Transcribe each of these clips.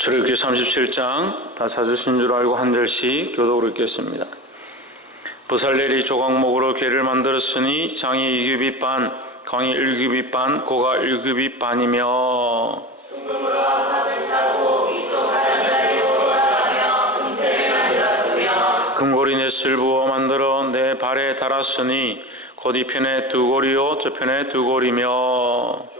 출애굽기 37장 다 찾으신 줄 알고 한 절씩 교독으로 읽겠습니다. 부살렐이 조각목으로 궤를 만들었으니 장이 2규빗 반, 광이 1규빗 반, 고가 1규빗 반이며 순금으로 안팎을 싸고 위쪽 가장자리로 돌아가며 금체를 만들었으며 금고리 넷을 부어 만들어 내 발에 달았으니 곧 이 편에 두 고리요 저 편에 두 고리며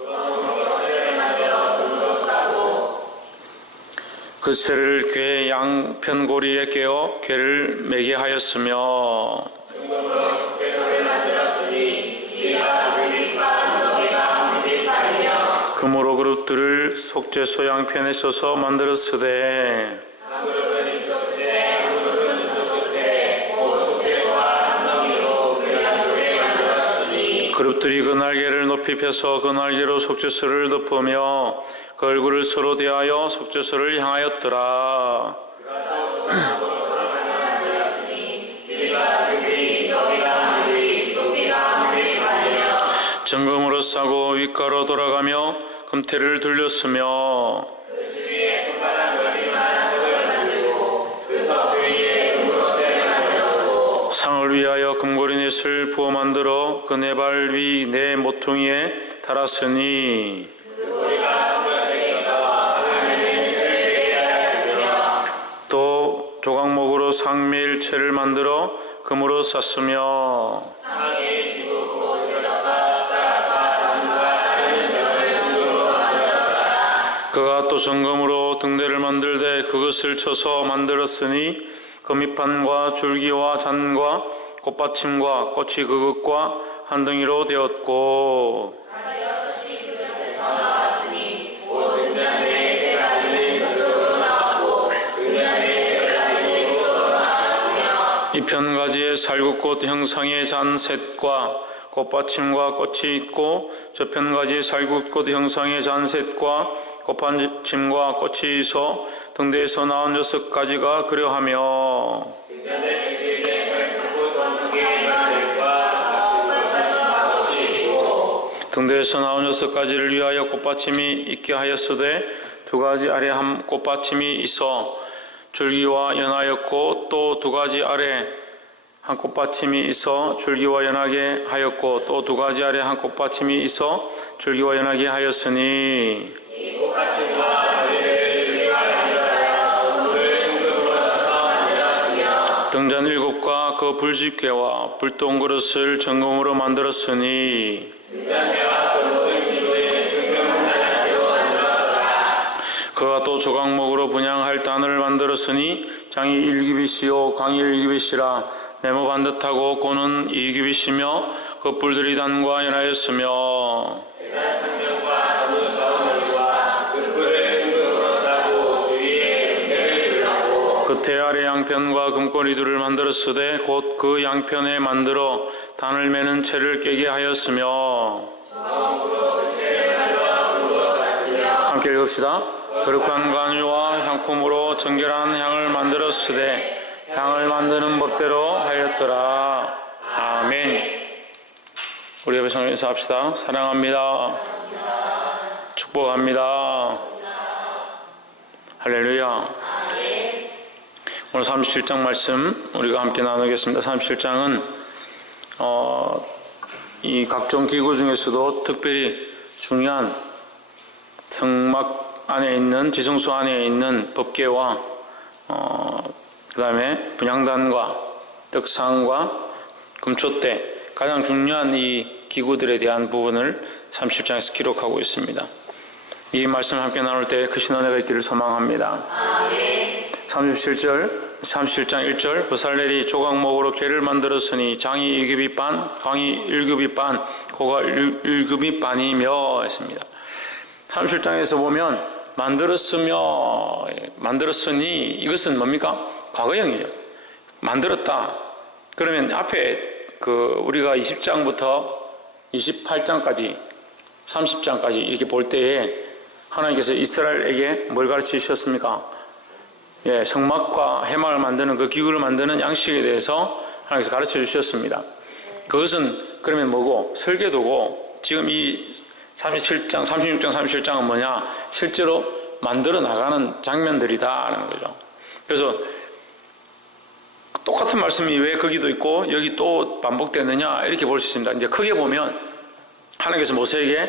그 채를 궤 양편고리에 깨어 궤를 매게 하였으며 순금으로 궤소를 만들었으니 길이가 1규빗 반, 너비가 1규빗 반이며 금으로 그룹들을 속죄소 양편에 써서 만들었으되 한 그룹은 이쪽 끝에 한 그룹은 저쪽 끝에 곧 속죄소와 한 덩이로 그 양쪽에 만들었으니 그룹들이 그 날개를 높이 펴서 그 날개로 속죄소를 덮으며 그 얼굴을 서로 대하여 속죄소를 향하였더라. 정금으로 싸고 윗가로 돌아가며 금태를 둘렸으며 그 주위에 손바닥 넓이만한 덕을 만들고 그 덕 주위에 금으로 대를 만들었고 상을 위하여 금고리 넷을 부어 만들어 그 네 발 위 네 모퉁이에 달았으니 또 조각목으로 상밀체를 만들어 금으로 쌌으며 상에 기부고 대접과 숟가락과 장과 다른 병을 순금으로 만들었더라. 그가 또 정금으로 등대를 만들되 그것을 쳐서 만들었으니 그 밑판과 줄기와 잔과 꽃받침과 꽃이 그것과 한 덩이로 되었고 가지 6이 그 곁에서 나왔으니 곧 등잔 내에 세 가지는 저쪽으로 나왔고 등잔 내에 세 가지는 이쪽으로 나왔으며 이 편가지에 살구꽃 형상의 잔 셋과 꽃받침과 꽃이 있고 저 편가지에 살구꽃 형상의 잔 셋과 꽃받침과 꽃이 있어 등대에서 나온 6가지가 그려하며 등잔 내 주위에 별석꽃 두 개의 잔들과 꽃받침과 꽃이 있고 등대에서 나온 6가지를 위하여 꽃받침이 있게 하였으되 2가지 아래 한 꽃받침이 있어 줄기와 연하였고 또 2가지 아래 한 꽃받침이 있어 줄기와 연하게 하였고 또 2가지 아래 한 꽃받침이 있어 줄기와 연하게 하였으니 이 꽃받침과 가지를 줄기와 연결하여 소를 순금으로 쳐서 만들었으며 등잔 7과 그 불집게와 불똥그릇을 정금으로 만들었으니 등잔대와 그 모든 기구에는 순금 하나로 만들었더라. 그가 또 조각목으로 분향할 단을 만들었으니 장이 1규빗이요 광이 1규빗이라 네모 반듯하고 고는 2규빗이며 그 뿔들이 단과 연하였으며 재단 상면과 전문 좌우머리와 그 뿔을 순금으로 싸고 주위에 금태를 둘렀고 겉에 아래 양편과 금꼬리들을 만들었으되 곧 그 양편에 만들어 단을 매는 채를 깨게 하였으며 조각목으로 그 채를 만들어 금으로 쌌으며 함께 읽읍시다. 거룩한 관유와 향품으로 정결한 향을 만들었으되 향을 만드는 법대로 하였더라. 아멘. 우리 옆에 성령에서 합시다. 사랑합니다. 축복합니다. 할렐루야. 오늘 37장 말씀 우리가 함께 나누겠습니다. 37장은 이 각종 기구 중에서도 특별히 중요한 성막 안에 있는 지성소 안에 있는 법궤와 그 다음에 분향단과 떡상과 금촛대 가장 중요한 이 기구들에 대한 부분을 37장에서 기록하고 있습니다. 이 말씀을 함께 나눌 때 크신 은혜가 있기를 소망합니다. 아멘. 37장 1절 부살렐이 조각목으로 궤를 만들었으니 장이 2규빗 반, 광이 1규빗 반, 고가 1규빗 반이며 했습니다. 37장에서 보면 만들었으니 이것은 뭡니까? 과거형이에요. 만들었다. 그러면 앞에 우리가 20장부터 28장까지 30장까지 이렇게 볼 때에 하나님께서 이스라엘에게 뭘 가르치셨습니까? 예, 성막과 해막을 만드는 그 기구를 만드는 양식에 대해서 하나님께서 가르쳐 주셨습니다. 그것은 그러면 뭐고? 설계도고 지금 이 37장, 36장, 37장은 뭐냐? 실제로 만들어 나가는 장면들이다라는 거죠. 그래서 똑같은 말씀이 왜 거기도 있고 여기 또 반복되느냐 이렇게 볼 수 있습니다. 이제 크게 보면 하나님께서 모세에게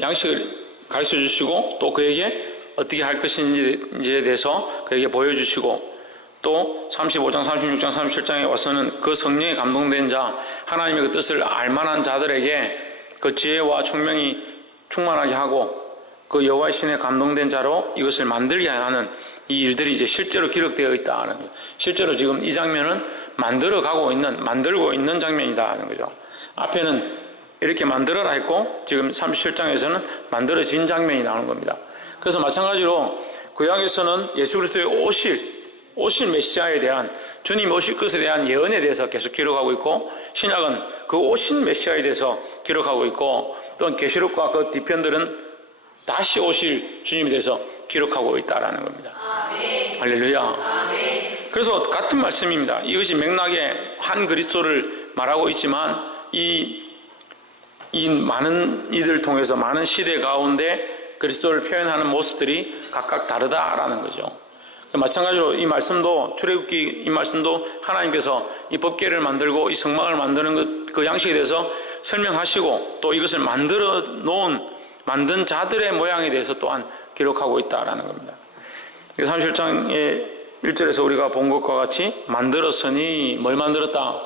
양식을 가르쳐 주시고 또 그에게 어떻게 할 것인지에 대해서 그에게 보여주시고 또 35장, 36장, 37장에 와서는 그 성령에 감동된 자, 하나님의 그 뜻을 알만한 자들에게 그 지혜와 총명이 충만하게 하고 그 여호와의 신에 감동된 자로 이것을 만들게 하는 이 일들이 이제 실제로 기록되어 있다는 거죠. 실제로 지금 이 장면은 만들고 있는 장면이다 하는 거죠. 앞에는 이렇게 만들어라 했고 지금 37장에서는 만들어진 장면이 나오는 겁니다. 그래서 마찬가지로 구약에서는 예수 그리스도의 오실 메시아에 대한, 주님 오실 것에 대한 예언에 대해서 계속 기록하고 있고, 신약은 그 오신 메시아에 대해서 기록하고 있고, 또한 계시록과 그 뒤편들은 다시 오실 주님에 대해서 기록하고 있다라는 겁니다. 아멘. 할렐루야. 아멘. 그래서 같은 말씀입니다. 이것이 맥락에 한 그리스도를 말하고 있지만 이 많은 이들을 통해서 많은 시대 가운데 그리스도를 표현하는 모습들이 각각 다르다라는 거죠. 마찬가지로 이 말씀도, 출애굽기 이 말씀도 하나님께서 이 법궤를 만들고 이 성막을 만드는 그 양식에 대해서 설명하시고 또 이것을 만든 자들의 모양에 대해서 또한 기록하고 있다라는 겁니다. 37장의 1절에서 우리가 본 것과 같이 만들었으니 뭘 만들었다?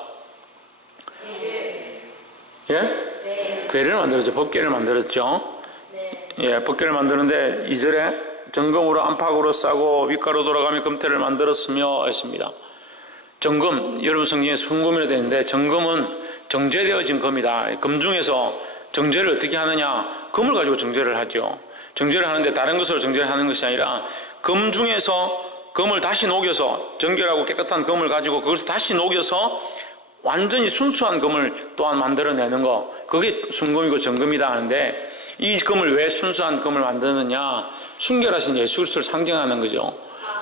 예? 궤를 만들었죠. 법궤를 만들었죠. 예, 법궤를 만드는데 2절에 정금으로 안팎으로 싸고 윗가로 돌아가며 금태를 만들었으며 했습니다. 정금, 여러분 성경에 순금이라 되어 있는데 정금은 정제되어진 금이다. 금 중에서 정제를 어떻게 하느냐? 금을 가지고 정제를 하죠. 정제를 하는데 다른 것으로 정제를 하는 것이 아니라 금 중에서 금을 다시 녹여서 정결하고 깨끗한 금을 가지고 그것을 다시 녹여서 완전히 순수한 금을 또한 만들어내는 거, 그게 순금이고 정금이다 하는데 이 금을 왜 순수한 금을 만드느냐? 순결하신 예수 그리스도를 상징하는 거죠.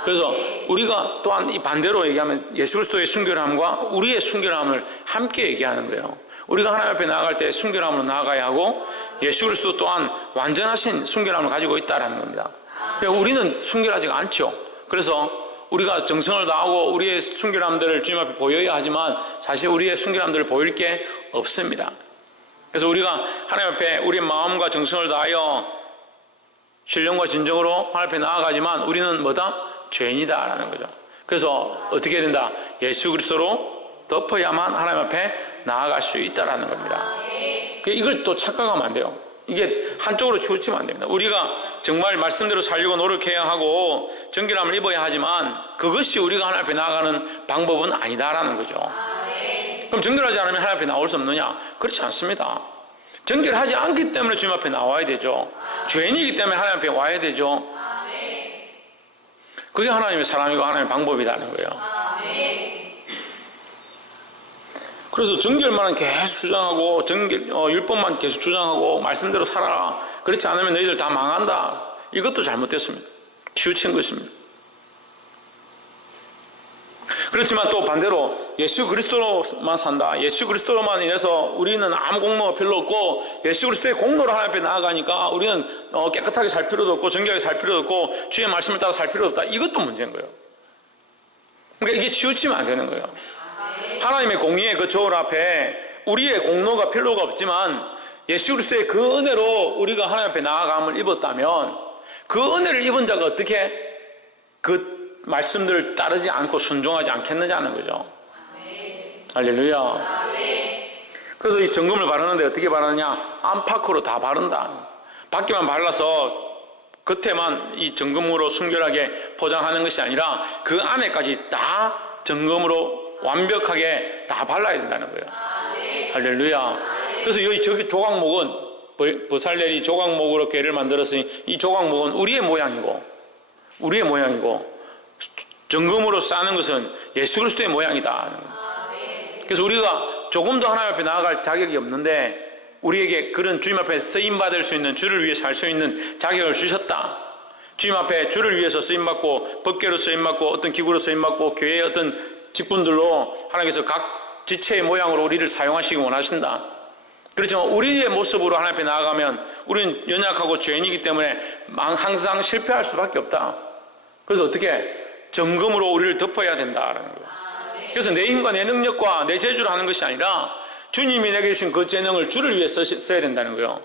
그래서 우리가 또한 이 반대로 얘기하면 예수 그리스도의 순결함과 우리의 순결함을 함께 얘기하는 거예요. 우리가 하나님 앞에 나아갈 때 순결함으로 나아가야 하고 예수 그리스도 또한 완전하신 순결함을 가지고 있다는 겁니다. 우리는 순결하지가 않죠. 그래서 우리가 정성을 다하고 우리의 순결함들을 주님 앞에 보여야 하지만 사실 우리의 순결함들을 보일 게 없습니다. 그래서 우리가 하나님 앞에 우리의 마음과 정성을 다하여 신령과 진정으로 하나님 앞에 나아가지만 우리는 뭐다? 죄인이다라는 거죠. 그래서 어떻게 해야 된다? 예수 그리스도로 덮어야만 하나님 앞에 나아갈 수 있다라는 겁니다. 이걸 또 착각하면 안 돼요. 이게 한쪽으로 치우치면 안 됩니다. 우리가 정말 말씀대로 살려고 노력해야 하고 정결함을 입어야 하지만 그것이 우리가 하나님 앞에 나아가는 방법은 아니다라는 거죠. 그럼 정결하지 않으면 하나님 앞에 나올 수 없느냐? 그렇지 않습니다. 정결하지 않기 때문에 주님 앞에 나와야 되죠. 죄인이기 때문에 하나님 앞에 와야 되죠. 그게 하나님의 사람이고 하나님의 방법이라는 거예요. 그래서 정결만은 계속 주장하고 율법만 계속 주장하고 말씀대로 살아라. 그렇지 않으면 너희들 다 망한다. 이것도 잘못됐습니다. 치우친 것입니다. 그렇지만 또 반대로 예수 그리스도로만 산다. 예수 그리스도로만 인해서 우리는 아무 공로가 필요 없고 예수 그리스도의 공로로 하나님 앞에 나아가니까 우리는 깨끗하게 살 필요도 없고 정결하게 살 필요도 없고 주의 말씀을 따라 살 필요도 없다. 이것도 문제인 거예요. 그러니까 이게 치우치면 안 되는 거예요. 하나님의 공의의 그 저울 앞에 우리의 공로가 필요가 없지만 예수 그리스도의 그 은혜로 우리가 하나님 앞에 나아감을 입었다면 그 은혜를 입은 자가 어떻게 그 말씀들을 따르지 않고 순종하지 않겠느냐는 거죠. 할렐루야. 그래서 이 정금을 바르는데 어떻게 바르느냐? 안팎으로 다 바른다. 밖에만 발라서 겉에만 이 정금으로 순결하게 포장하는 것이 아니라 그 안에까지 다 정금으로 완벽하게 다 발라야 된다는 거예요. 할렐루야. 그래서 여기 저기 조각목은 버살렐이 조각목으로 궤를 만들었으니 이 조각목은 우리의 모양이고 정금으로 싸는 것은 예수 그리스도의 모양이다. 그래서 우리가 조금 더 하나님 앞에 나아갈 자격이 없는데 우리에게 그런 주님 앞에 쓰임받을 수 있는, 주를 위해 살 수 있는 자격을 주셨다. 주님 앞에 주를 위해서 쓰임받고 법궤로 쓰임받고 어떤 기구로 쓰임받고 교회의 어떤 직분들로 하나님께서 각 지체의 모양으로 우리를 사용하시기 원하신다. 그렇지만 우리의 모습으로 하나님 앞에 나아가면 우리는 연약하고 죄인이기 때문에 항상 실패할 수밖에 없다. 그래서 어떻게? 점검으로 우리를 덮어야 된다라는 거예요. 그래서 내 힘과 내 능력과 내 재주로 하는 것이 아니라 주님이 내게 주신 그 재능을 주를 위해 써야 된다는 거예요.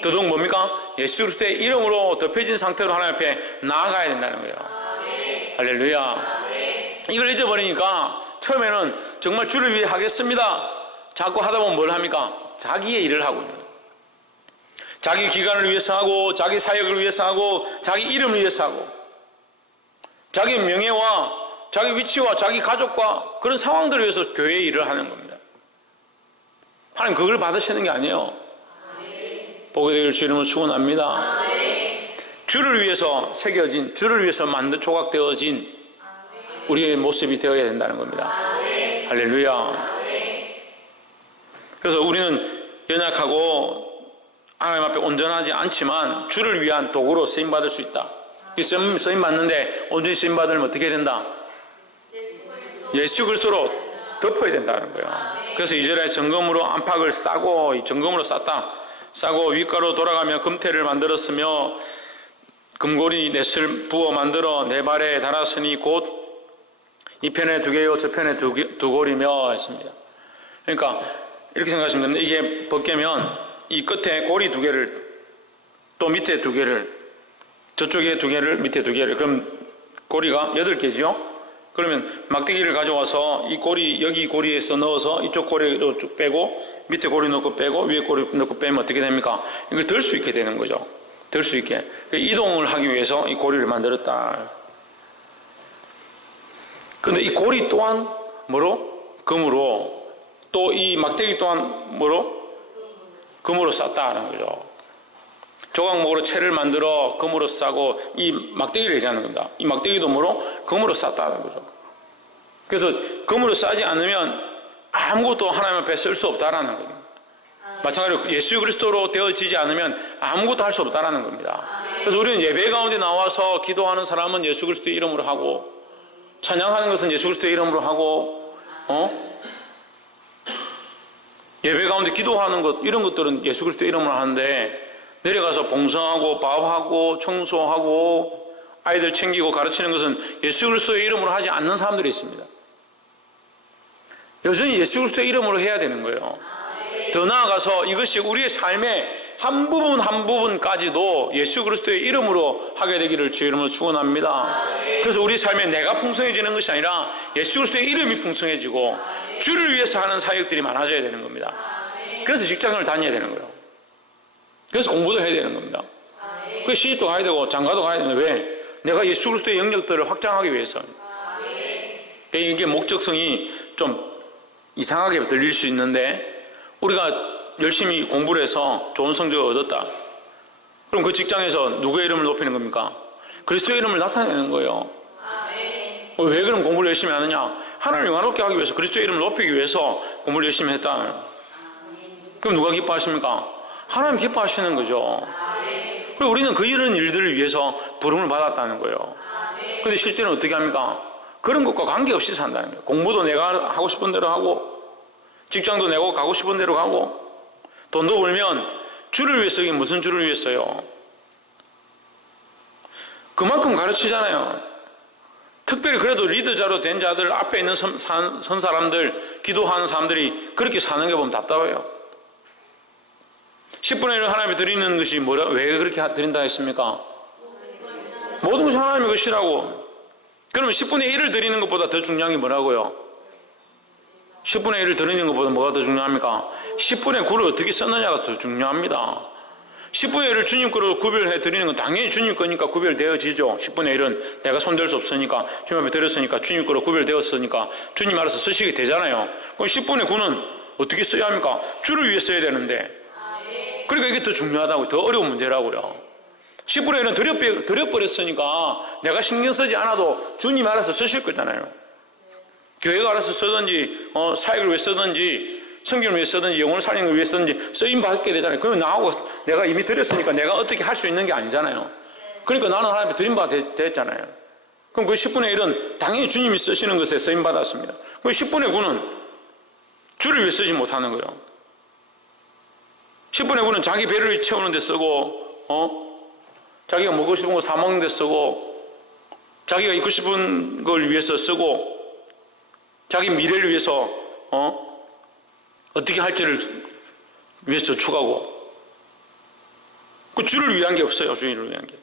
더더욱 뭡니까? 예수 그리스도의 이름으로 덮여진 상태로 하나님 앞에 나아가야 된다는 거예요. 할렐루야. 이걸 잊어버리니까 처음에는 정말 주를 위해 하겠습니다. 자꾸 하다 보면 뭘 합니까? 자기의 일을 하고 있는 거예요. 자기 기관을 위해서 하고, 자기 사역을 위해서 하고, 자기 이름을 위해서 하고, 자기 명예와 자기 위치와 자기 가족과 그런 상황들을 위해서 교회의 일을 하는 겁니다. 하나님 그걸 받으시는 게 아니에요. 보게 되길 주 이름으로 축원합니다. 주를 위해서 새겨진, 주를 위해서 조각되어진 우리의 모습이 되어야 된다는 겁니다. 할렐루야. 그래서 우리는 연약하고 하나님 앞에 온전하지 않지만 주를 위한 도구로 쓰임받을 수 있다. 쓰임받는데 온전히 쓰임받으면 어떻게 된다? 예수 그리스도로 덮어야 된다는 거예요. 그래서 2절에 정금으로 안팎을 싸고, 정금으로 쌌다. 싸고 윗가로 돌아가며 금태를 만들었으며 금고리 넷을 부어 만들어 네 발에 달았으니 곧 이 편에 2개요 저 편에 두 고리며 했습니다. 그러니까 이렇게 생각하시면 됩니다. 이게 벗겨면 이 끝에 고리 2개를 또 밑에 2개를 저쪽에 2개를 밑에 2개를 그럼 고리가 8개죠. 그러면 막대기를 가져와서 이 고리 여기 고리에서 넣어서 이쪽 고리로 쭉 빼고 밑에 고리 넣고 빼고 위에 고리 넣고 빼면 어떻게 됩니까? 이걸 들 수 있게 되는 거죠. 들 수 있게 이동을 하기 위해서 이 고리를 만들었다. 그런데 이 고리 또한 뭐로? 금으로, 또 이 막대기 또한 뭐로? 금으로 쌌다는 거죠. 조각목으로 채를 만들어 금으로 싸고 이 막대기를 얘기하는 겁니다. 이 막대기도 뭐로? 금으로 쌌다는 거죠. 그래서 금으로 싸지 않으면 아무것도 하나님 앞에 쓸 수 없다라는 겁니다. 마찬가지로 예수 그리스도로 되어지지 않으면 아무것도 할 수 없다라는 겁니다. 그래서 우리는 예배 가운데 나와서 기도하는 사람은 예수 그리스도의 이름으로 하고, 찬양하는 것은 예수 그리스도의 이름으로 하고, 예배 가운데 기도하는 것 이런 것들은 예수 그리스도의 이름으로 하는데, 내려가서 봉사하고 밥하고 청소하고 아이들 챙기고 가르치는 것은 예수 그리스도의 이름으로 하지 않는 사람들이 있습니다. 여전히 예수 그리스도의 이름으로 해야 되는 거예요. 더 나아가서 이것이 우리의 삶의 한 부분 한 부분까지도 예수 그리스도의 이름으로 하게 되기를 주의 이름으로 축원합니다. 그래서 우리 삶에 내가 풍성해지는 것이 아니라 예수 그리스도의 이름이 풍성해지고 주를 위해서 하는 사역들이 많아져야 되는 겁니다. 그래서 직장을 다녀야 되는 거예요. 그래서 공부도 해야 되는 겁니다. 그 시집도 가야 되고 장가도 가야 되는데 왜? 내가 예수 그리스도의 영역들을 확장하기 위해서. 이게 목적성이 좀 이상하게 들릴 수 있는데, 우리가 열심히 공부를 해서 좋은 성적을 얻었다. 그럼 그 직장에서 누구의 이름을 높이는 겁니까? 그리스도의 이름을 나타내는 거예요. 왜 그럼 공부를 열심히 하느냐? 하나님을 영화롭게 하기 위해서, 그리스도의 이름을 높이기 위해서 공부를 열심히 했다. 그럼 누가 기뻐하십니까? 하나님 기뻐하시는 거죠. 그리고 우리는 그 이런 일들을 위해서 부름을 받았다는 거예요. 그런데 실제는 어떻게 합니까? 그런 것과 관계없이 산다는 거예요. 공부도 내가 하고 싶은 대로 하고, 직장도 내고 가고 싶은 대로 가고, 돈도 벌면 주를 위해서, 이게 무슨 주를 위해서요? 그만큼 가르치잖아요. 특별히 그래도 리더자로 된 자들, 앞에 있는 선 사람들, 기도하는 사람들이 그렇게 사는 게 보면 답답해요. 10분의 1을 하나님께 드리는 것이 뭐라, 왜 그렇게 드린다 했습니까? 모든 것이 하나님의 것이라고. 그러면 10분의 1을 드리는 것보다 더 중요한 게 뭐라고요? 10분의 1을 드리는 것보다 뭐가 더 중요합니까? 10분의 9를 어떻게 썼느냐가 더 중요합니다. 10분의 1을 주님 거로 구별해 드리는 건 당연히 주님 거니까 구별되어지죠. 10분의 1은 내가 손댈 수 없으니까, 주님 앞에 드렸으니까, 주님 거로 구별되었으니까 주님 알아서 쓰시게 되잖아요. 그럼 10분의 9는 어떻게 써야 합니까? 주를 위해 써야 되는데, 그러니까 이게 더 중요하다고, 더 어려운 문제라고요. 10분의 1은 드려버렸으니까 내가 신경 쓰지 않아도 주님이 알아서 쓰실 거잖아요. 교회가 알아서 쓰든지, 사역을 위해 쓰든지, 성경을 위해 쓰든지, 영혼을 살리는 걸 위해 쓰든지 쓰임받게 되잖아요. 그러면 나하고 내가 이미 드렸으니까 내가 어떻게 할 수 있는 게 아니잖아요. 그러니까 나는 하나님께 드림바 됐잖아요. 그럼 그 10분의 1은 당연히 주님이 쓰시는 것에 쓰임받았습니다. 그 10분의 9는 주를 위해 쓰지 못하는 거예요. 10분의 9는 자기 배를 채우는 데 쓰고, 자기가 먹고 싶은 거 사 먹는 데 쓰고, 자기가 입고 싶은 걸 위해서 쓰고, 자기 미래를 위해서 어떻게 할지를 위해서 축하고, 그 주를 위한 게 없어요. 주인을 위한 게.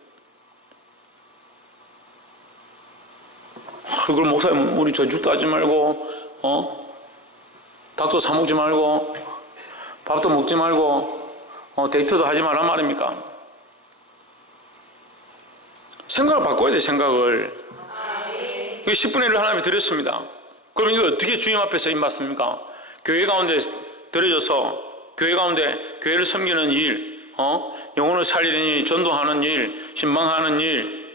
그걸 목사님 우리 저죽도 하지 말고 닭도 사 먹지 말고 밥도 먹지 말고 데이트도 하지 말란 말입니까? 생각을 바꿔야 돼. 생각을. 이게 10분의 1을 하나님이 드렸습니다. 그럼 이거 어떻게 주님 앞에 쓰임받습니까? 교회 가운데 드려져서 교회 가운데 교회를 섬기는 일, 영혼을 살리는 일, 전도하는 일, 신방하는 일,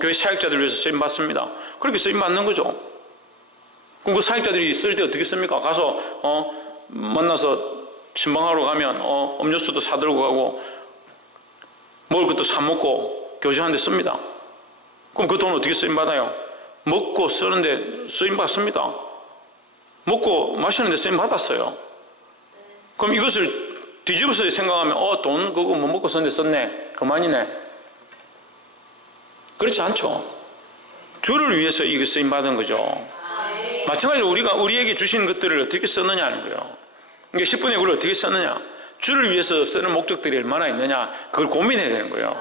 교회 사역자들 위해서 쓰임받습니다. 그렇게 쓰임받는 거죠. 그럼 그 사역자들이 쓸 때 어떻게 씁니까? 가서 만나서 신방하러 가면 음료수도 사들고 가고 먹을 것도 사 먹고 교제하는 데 씁니다. 그럼 그 돈을 어떻게 쓰임받아요? 먹고 쓰는데 쓰임받습니다. 먹고 마시는데 쓰임받았어요. 그럼 이것을 뒤집어서 생각하면 돈 그거 뭐 먹고 쓰는데 썼네, 그만이네. 그렇지 않죠. 주를 위해서 이거 쓰임받은 거죠. 마찬가지로 우리가 우리에게 주신 것들을 어떻게 썼느냐는 거예요. 이게 10분의 9를 어떻게 썼느냐, 주를 위해서 쓰는 목적들이 얼마나 있느냐, 그걸 고민해야 되는 거예요.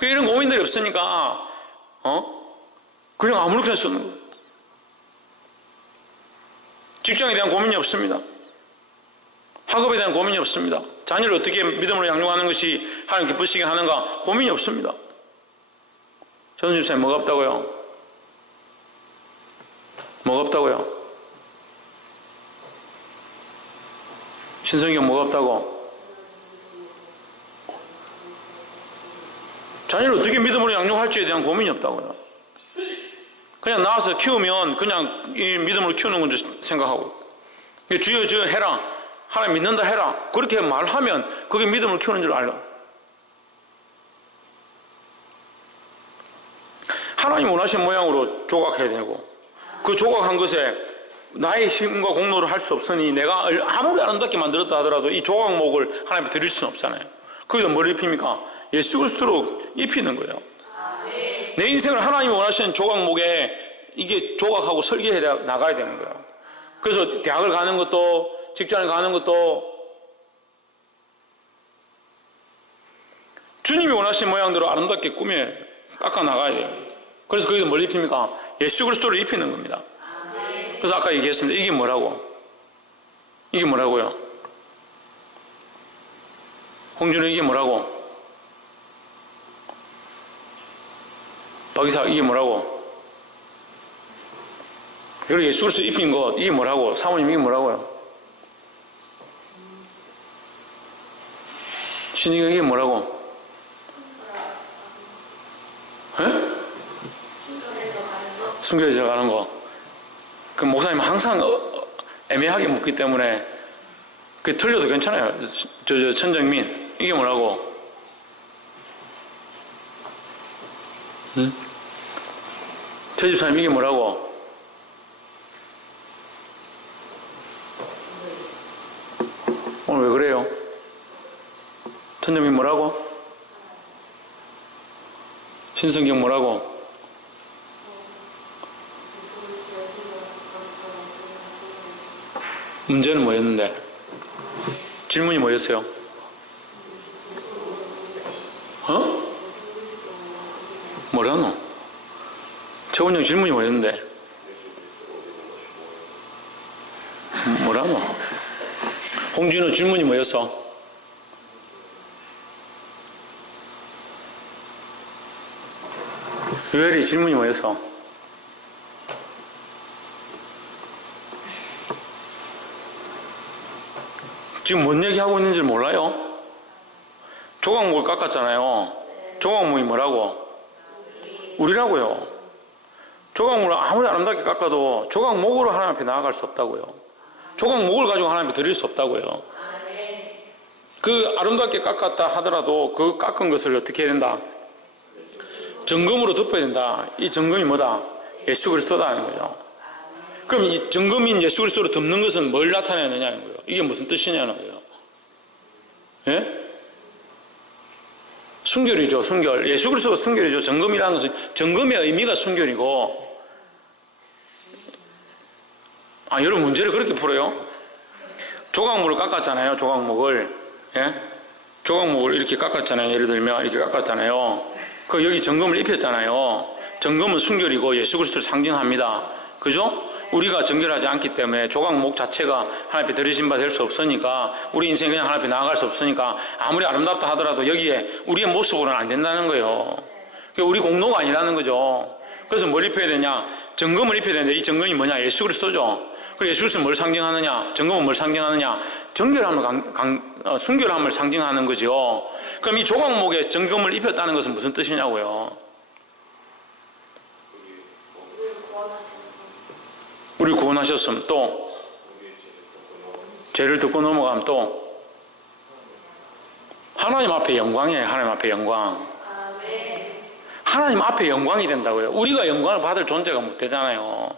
이런 고민들이 없으니까 그냥 아무렇게나 쓰는 거예요. 직장에 대한 고민이 없습니다. 학업에 대한 고민이 없습니다. 자녀를 어떻게 믿음으로 양육하는 것이 하나님 기쁘시게 하는가 고민이 없습니다. 전수집사님 뭐가 없다고요? 뭐가 없다고요? 신성경 뭐가 없다고? 자녀를 어떻게 믿음으로 양육할지에 대한 고민이 없다고요. 그냥 낳아서 키우면 그냥 이 믿음으로 키우는 건 생각하고, 주여 주여 해라, 하나님 믿는다 해라, 그렇게 말하면 그게 믿음으로 키우는 줄 알라. 하나님 원하신 모양으로 조각해야 되고, 그 조각한 것에 나의 힘과 공로를 할 수 없으니 내가 아무리 아름답게 만들었다 하더라도 이 조각목을 하나님께 드릴 수는 없잖아요. 거기다 뭘 입힙니까? 예수 그리스도로 입히는 거예요. 내 인생을 하나님이 원하시는 조각목에 이게 조각하고 설계해 나가야 되는 거예요. 그래서 대학을 가는 것도, 직장을 가는 것도 주님이 원하시는 모양대로 아름답게 꾸며 깎아 나가야 돼요. 그래서 거기다 뭘 입힙니까? 예수 그리스도를 입히는 겁니다. 그래서 아까 얘기했습니다. 이게 뭐라고? 이게 뭐라고요? 홍준호 이게 뭐라고? 박이사 이게 뭐라고? 그리고 예수 그리스도 입힌 것 이게 뭐라고? 사모님 이게 뭐라고요? 신이가 이게 뭐라고? 순결해져 가는 거. 그 목사님 항상 애매하게 묻기 때문에 그게 틀려도 괜찮아요. 저 천정민 이게 뭐라고? 응? 저 집사님 이게 뭐라고? 오늘 왜 그래요? 천정민 뭐라고? 신성경 뭐라고? 문제는 뭐였는데? 질문이 뭐였어요? 뭐라노? 최원영 질문이 뭐였는데? 뭐라노? 홍진호 질문이 뭐였어? 유열이 질문이 뭐였어? 지금 뭔 얘기하고 있는지 몰라요? 조각목을 깎았잖아요. 조각목이 뭐라고? 우리라고요. 조각목을 아무리 아름답게 깎아도 조각목으로 하나님 앞에 나아갈 수 없다고요. 조각목을 가지고 하나님 앞에 드릴 수 없다고요. 그 아름답게 깎았다 하더라도 그 깎은 것을 어떻게 해야 된다? 정금으로 덮어야 된다. 이 정금이 뭐다? 예수 그리스도다는 거죠. 그럼 이 정금인 예수 그리스도로 덮는 것은 뭘 나타내느냐는 거예요. 이게 무슨 뜻이냐는 거예요. 예? 순결이죠, 순결. 예수 그리스도가 순결이죠. 정금이라는 것은 정금의 의미가 순결이고. 여러분 문제를 그렇게 풀어요. 조각목을 깎았잖아요. 조각목을. 예? 조각목을 이렇게 깎았잖아요. 예를 들면 이렇게 깎았잖아요. 그 여기 정금을 입혔잖아요. 정금은 순결이고 예수 그리스도를 상징합니다. 그죠? 우리가 정결하지 않기 때문에 조각목 자체가 하나님 앞에 들이신 바 될 수 없으니까, 우리 인생 그냥 하나님 앞에 나아갈 수 없으니까 아무리 아름답다 하더라도 여기에 우리의 모습으로는 안 된다는 거예요. 우리 공로가 아니라는 거죠. 그래서 뭘 입혀야 되냐? 정금을 입혀야 되는데, 이 정금이 뭐냐? 예수 그리스도죠. 그래서 예수 그리스도는 뭘 상징하느냐? 정금은 뭘 상징하느냐? 정결함을, 순결함을 상징하는 거죠. 그럼 이 조각목에 정금을 입혔다는 것은 무슨 뜻이냐고요? 우리 구원하셨음. 또 죄를 덮고 넘어가면 또 하나님 앞에 영광이에요. 하나님 앞에 영광. 하나님 앞에 영광이 된다고요. 우리가 영광을 받을 존재가 못 되잖아요.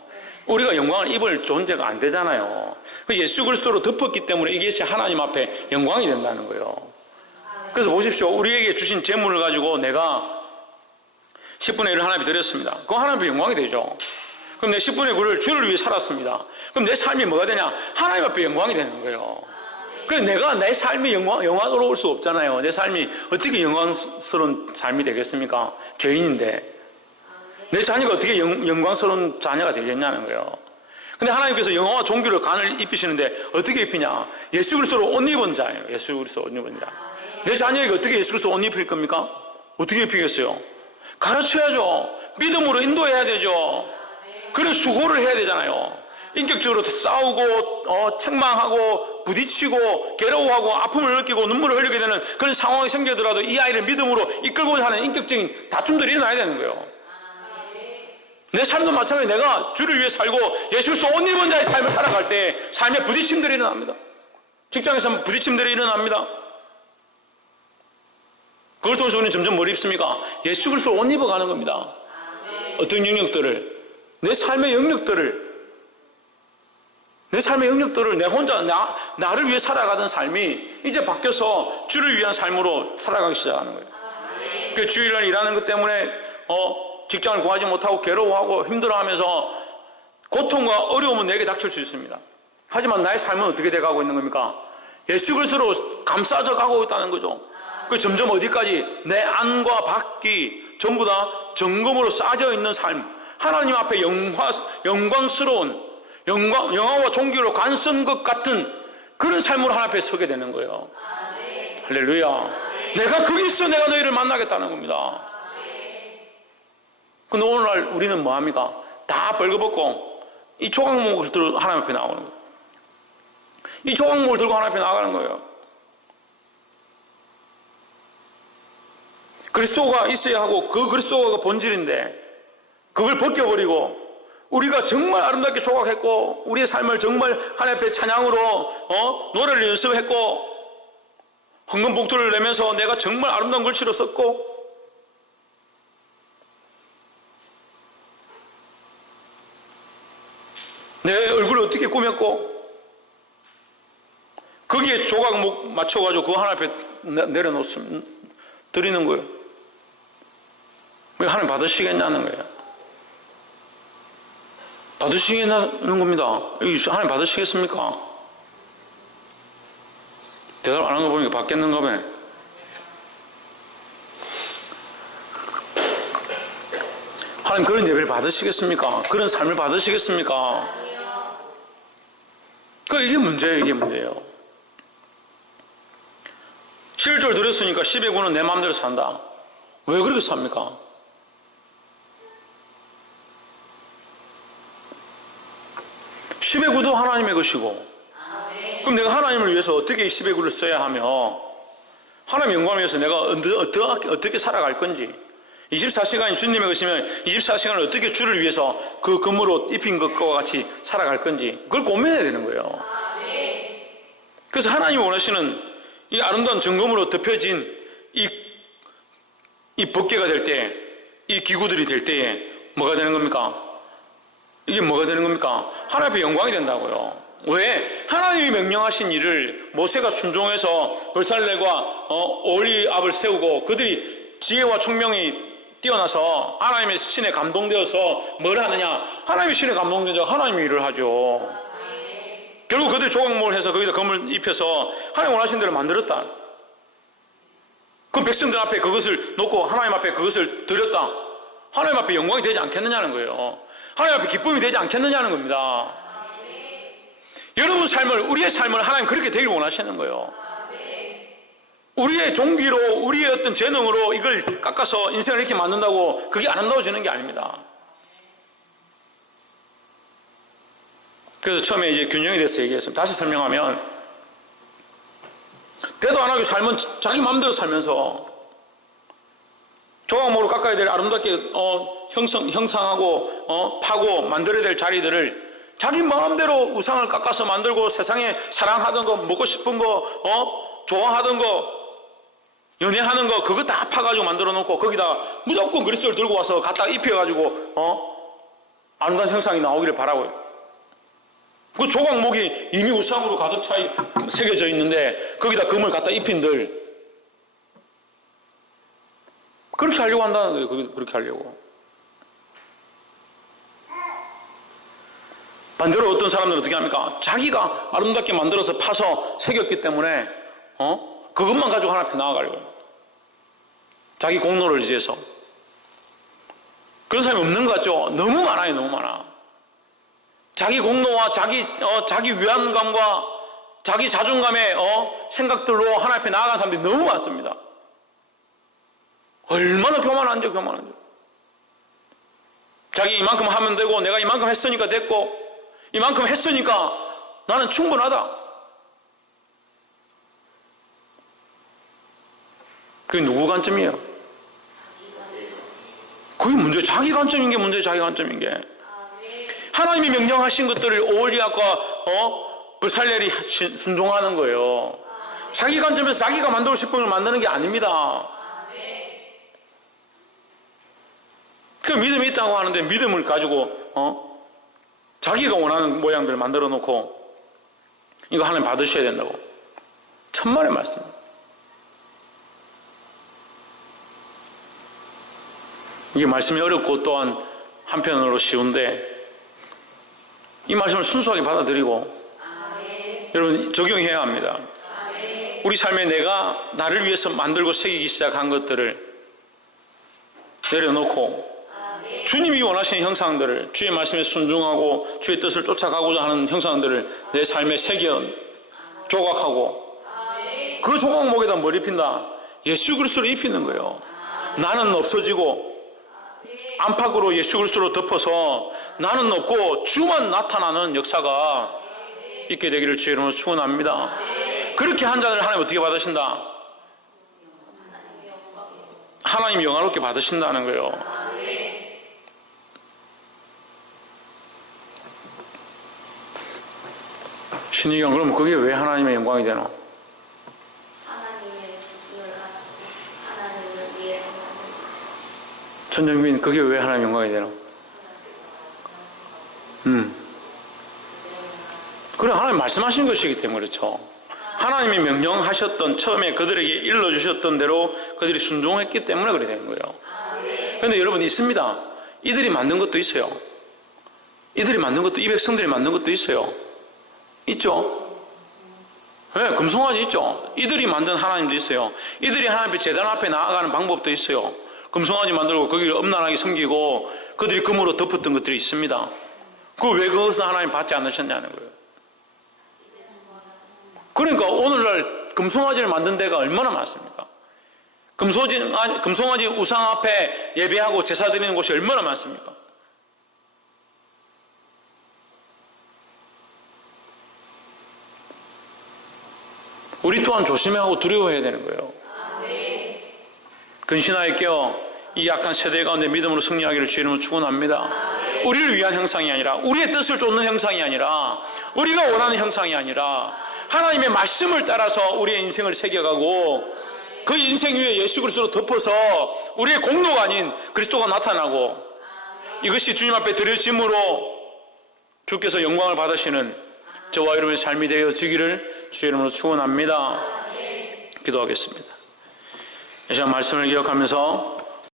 우리가 영광을 입을 존재가 안 되잖아요. 예수 그리스도로 덮었기 때문에 이게 하나님 앞에 영광이 된다는 거예요. 그래서 보십시오. 우리에게 주신 재물을 가지고 내가 10분의 1을 하나님께 드렸습니다. 그거 하나님 앞에 영광이 되죠. 그럼 내 10분의 9를 주를 위해 살았습니다. 그럼 내 삶이 뭐가 되냐? 하나님 앞에 영광이 되는 거예요. 그래서 내가 내 삶이 영광스러울 수 없잖아요. 내 삶이 어떻게 영광스러운 삶이 되겠습니까? 죄인인데. 내 자녀가 어떻게 영광스러운 자녀가 되겠냐는 거예요. 근데 하나님께서 영화와 종교를 간을 입히시는데 어떻게 입히냐? 예수 그리스도로 옷 입은 자예요. 예수 그리스도 옷 입은 자. 내 자녀에게 어떻게 예수 그리스도 옷 입힐 겁니까? 어떻게 입히겠어요? 가르쳐야죠. 믿음으로 인도해야 되죠. 그런 수고를 해야 되잖아요. 인격적으로 싸우고 책망하고 부딪히고 괴로워하고 아픔을 느끼고 눈물을 흘리게 되는 그런 상황이 생기더라도 이 아이를 믿음으로 이끌고자 하는 인격적인 다툼들이 일어나야 되는 거예요. 내 삶도 마찬가지. 내가 주를 위해 살고 예수 그리스도 옷 입은 자의 삶을 살아갈 때 삶에 부딪힘들이 일어납니다. 직장에서 부딪힘들이 일어납니다. 그걸 통해서 우리는 점점 뭘 입습니까? 예수 그리스도 옷 입어가는 겁니다. 어떤 영역들을, 내 삶의 영역들을 내 혼자 나를 위해 살아가던 삶이 이제 바뀌어서 주를 위한 삶으로 살아가기 시작하는 거예요. 그 주일날 일하는 것 때문에 직장을 구하지 못하고 괴로워하고 힘들어하면서 고통과 어려움은 내게 닥칠 수 있습니다. 하지만 나의 삶은 어떻게 돼가고 있는 겁니까? 예수 그리스도로 감싸져 가고 있다는 거죠. 그 점점 어디까지? 내 안과 밖이 전부 다 정금으로 쌓여 있는 삶, 하나님 앞에 영광스러운 영화와 종교로 간선 것 같은 그런 삶으로 하나님 앞에 서게 되는 거예요. 할렐루야. 내가 거기서 내가 너희를 만나겠다는 겁니다. 근데 오늘날 우리는 뭐합니까? 다 벌거벗고 이 조각목을 들고 하나님 앞에 나오는 거예요. 이 조각목을 들고 하나님 앞에 나가는 거예요. 그리스도가 있어야 하고 그 그리스도가 본질인데 그걸 벗겨버리고 우리가 정말 아름답게 조각했고 우리의 삶을 정말 하나님 앞에 찬양으로 노래를 연습했고 헌금복두를 내면서 내가 정말 아름다운 글씨로 썼고 내 얼굴을 어떻게 꾸몄고 거기에 조각목 맞춰가지고 그거 하나님 앞에 내려놓습니다. 드리는 거예요. 하나님 받으시겠냐는 거예요. 받으시겠냐는 겁니다. 하나님 받으시겠습니까? 대답 안 한 거 보니까 받겠는가 보네. 하나님 그런 예배를 받으시겠습니까? 그런 삶을 받으시겠습니까? 이게 문제예요. 이게 문제예요. 11절 드렸으니까 10의 9는 내 마음대로 산다. 왜 그렇게 삽니까? 십의 9도 하나님의 것이고 그럼 내가 하나님을 위해서 어떻게 10의 9를 써야 하며 하나님의 영광을 위해서 내가 어떻게 살아갈 건지 24시간이 주님의 것이면 24시간을 어떻게 주를 위해서 그 금으로 입힌 것과 같이 살아갈 건지 그걸 고민해야 되는 거예요. 그래서 하나님이 원하시는 이 아름다운 정금으로 덮여진 이 법궤가 될 때, 이 기구들이 될 때에 뭐가 되는 겁니까? 이게 뭐가 되는 겁니까? 하나님 앞에 영광이 된다고요. 왜? 하나님이 명령하신 일을 모세가 순종해서 불살레과 올리압을 세우고 그들이 지혜와 총명이 뛰어나서 하나님의 신에 감동되어서 뭘 하느냐? 하나님의 신에 감동되어서 하나님의 일을 하죠. 결국 그들이 조각목을 해서 거기다 검을 입혀서 하나님 원하신 대로 만들었다. 그럼 백성들 앞에 그것을 놓고 하나님 앞에 그것을 드렸다. 하나님 앞에 영광이 되지 않겠느냐는 거예요. 하나님 앞에 기쁨이 되지 않겠느냐는 겁니다. 여러분 삶을, 우리의 삶을 하나님 그렇게 되길 원하시는 거예요. 우리의 종기로, 우리의 어떤 재능으로 이걸 깎아서 인생을 이렇게 만든다고 그게 아름다워지는 게 아닙니다. 그래서 처음에 이제 균형에 대해서 얘기했습니다. 다시 설명하면, 대도 안 하고 삶은 자기 마음대로 살면서 조각목으로 깎아야 될 아름답게 형상하고 파고 만들어야 될 자리들을 자기 마음대로 우상을 깎아서 만들고 세상에 사랑하던 거, 먹고 싶은 거, 좋아하던 거, 연애하는 거, 그거 다 파가지고 만들어 놓고 거기다 무조건 그리스도를 들고 와서 갖다 입혀가지고 아름다운 형상이 나오기를 바라고요. 그 조각목이 이미 우상으로 가득 차 새겨져 있는데 거기다 금을 갖다 입힌들 그렇게 하려고 한다는 거예요. 그렇게 하려고. 반대로 어떤 사람들은 어떻게 합니까? 자기가 아름답게 만들어서 파서 새겼기 때문에 그것만 가지고 하나님 앞에 나아가려고. 자기 공로를 위해서. 그런 사람이 없는 것 같죠? 너무 많아요. 너무 많아. 자기 공로와 자기 위안감과 자기 자존감의 생각들로 하나님 앞에 나아가는 사람들이 너무 많습니다. 얼마나 교만한지. 자기 이만큼 하면 되고 내가 이만큼 했으니까 됐고 이만큼 했으니까 나는 충분하다. 그게 누구 관점이에요? 그게 문제. 자기 관점인 게 문제예요. 자기 관점인 게. 하나님이 명령하신 것들을 오홀리압과 불살렐이 순종하는 거예요. 자기 관점에서 자기가 만들고 싶은 걸 만드는 게 아닙니다. 그 믿음이 있다고 하는데 믿음을 가지고 자기가 원하는 모양들을 만들어 놓고 이거 하나님 받으셔야 된다고. 천만의 말씀입니다. 이게 말씀이 어렵고 또한 한편으로 쉬운데 이 말씀을 순수하게 받아들이고 여러분 적용해야 합니다. 우리 삶에 내가 나를 위해서 만들고 새기기 시작한 것들을 내려놓고 주님이 원하시는 형상들을 주의 말씀에 순종하고 주의 뜻을 쫓아가고자 하는 형상들을 내 삶에 새겨 조각하고 그 조각목에다 뭘 입힌다? 예수 그리스도를 입히는 거예요. 나는 없어지고 안팎으로 예수 그리스도로 덮어서 나는 없고 주만 나타나는 역사가 있게 되기를 주의 이름으로 축원합니다. 그렇게 한 자를 하나님 어떻게 받으신다? 하나님이 영화롭게 받으신다는 거예요. 신의경 그럼 그게 왜 하나님의 영광이 되노? 하나님의 힘을 가지고 하나님을 위해서 만든 것이요. 전정민 그게 왜 하나님의 영광이 되노? 그래 하나님 말씀하신 것이기 때문에 그렇죠. 하나님이 명령하셨던 처음에 그들에게 일러주셨던 대로 그들이 순종했기 때문에 그렇게 된 거예요. 그런데 여러분 있습니다. 이들이 만든 것도 있어요. 이들이 만든 것도 이 백성들이 만든 것도 있어요. 있죠? 네, 금송아지 있죠? 이들이 만든 하나님도 있어요. 이들이 하나님 앞에 제단 앞에 나아가는 방법도 있어요. 금송아지 만들고 거기를 엄란하게 섬기고 그들이 금으로 덮었던 것들이 있습니다. 왜 그것은 하나님 받지 않으셨냐는 거예요. 그러니까 오늘날 금송아지를 만든 데가 얼마나 많습니까? 금송아지 우상 앞에 예배하고 제사 드리는 곳이 얼마나 많습니까? 우리 또한 조심하고 두려워해야 되는 거예요. 근신하여 깨어 이 약한 세대 가운데 믿음으로 승리하기를 주의 이름으로 축원합니다. 우리를 위한 형상이 아니라 우리의 뜻을 쫓는 형상이 아니라 우리가 원하는 형상이 아니라 하나님의 말씀을 따라서 우리의 인생을 새겨가고 그 인생 위에 예수 그리스도로 덮어서 우리의 공로가 아닌 그리스도가 나타나고 이것이 주님 앞에 드려짐으로 주께서 영광을 받으시는 저와 여러분의 삶이 되어지기를 주의 이름으로 축원합니다. 기도하겠습니다. 이 시간 말씀을 기억하면서